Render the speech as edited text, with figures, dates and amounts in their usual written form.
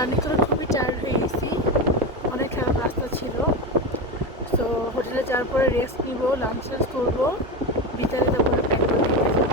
Journey করে খুবই tired হয়ে গেছি, অনেক খারাপ রাস্তা ছিল। তো হোটেলে যাওয়ার পরে রেস্ট নিব, লাঞ্চ করবো, বিকালে তারপরে ব্যাক করে দিতে